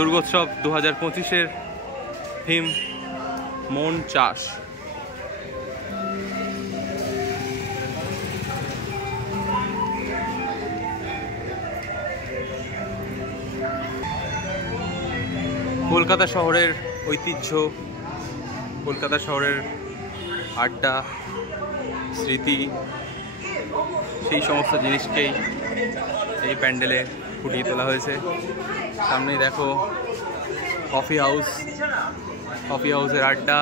দুর্গোৎসব 2025-এর theme মন চাষ। কলকাতা শহরের ঐতিহ্য, কলকাতা শহরের আড্ডা, স্মৃতি, সেই সমস্ত জিনিসকেই এই প্যান্ডেলে ফুটিয়ে তোলা হয়েছে। সামনেই দেখো কফি হাউস, কফি হাউসের আড্ডা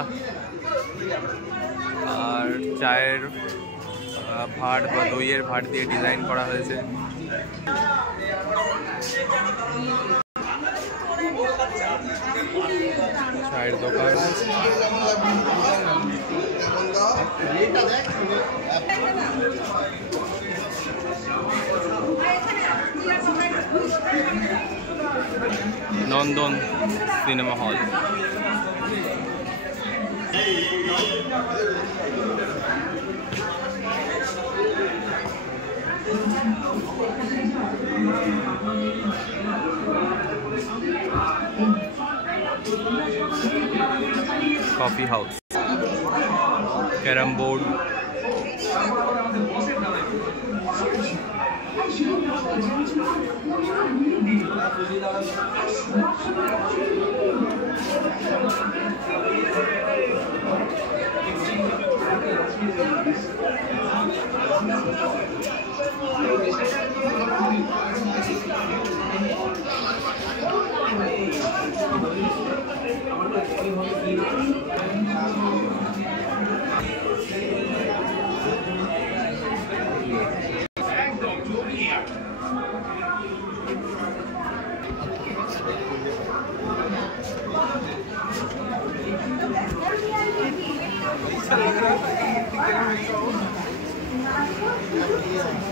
আর চায়ের ভাঁড় বা দইয়ের ভাঁড় দিয়ে ডিজাইন করা হয়েছে। চায়ের দোকান, Nandan cinema hall. Coffee house, carrom board,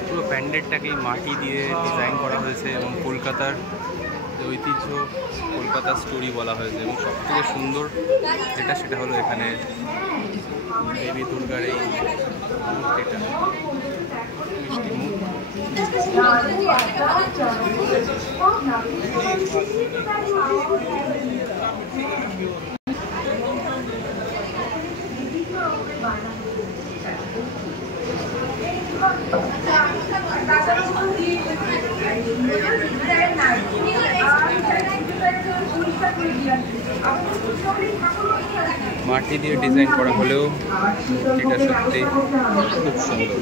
পুরো প্যান্ডেলটাকেই মাটি দিয়ে ডিজাইন করা হয়েছে এবং কলকাতার যে ঐতিহ্য, কলকাতার স্টোরি বলা হয়েছে। এবং সবথেকে সুন্দর যেটা সেটা হলো এখানে দেবী দুর্গার এই মূর্তিটা, মিষ্টি মুখ। মাটি দিয়ে ডিজাইন করা হলেও মূর্তিটা সত্যি খুব সুন্দর।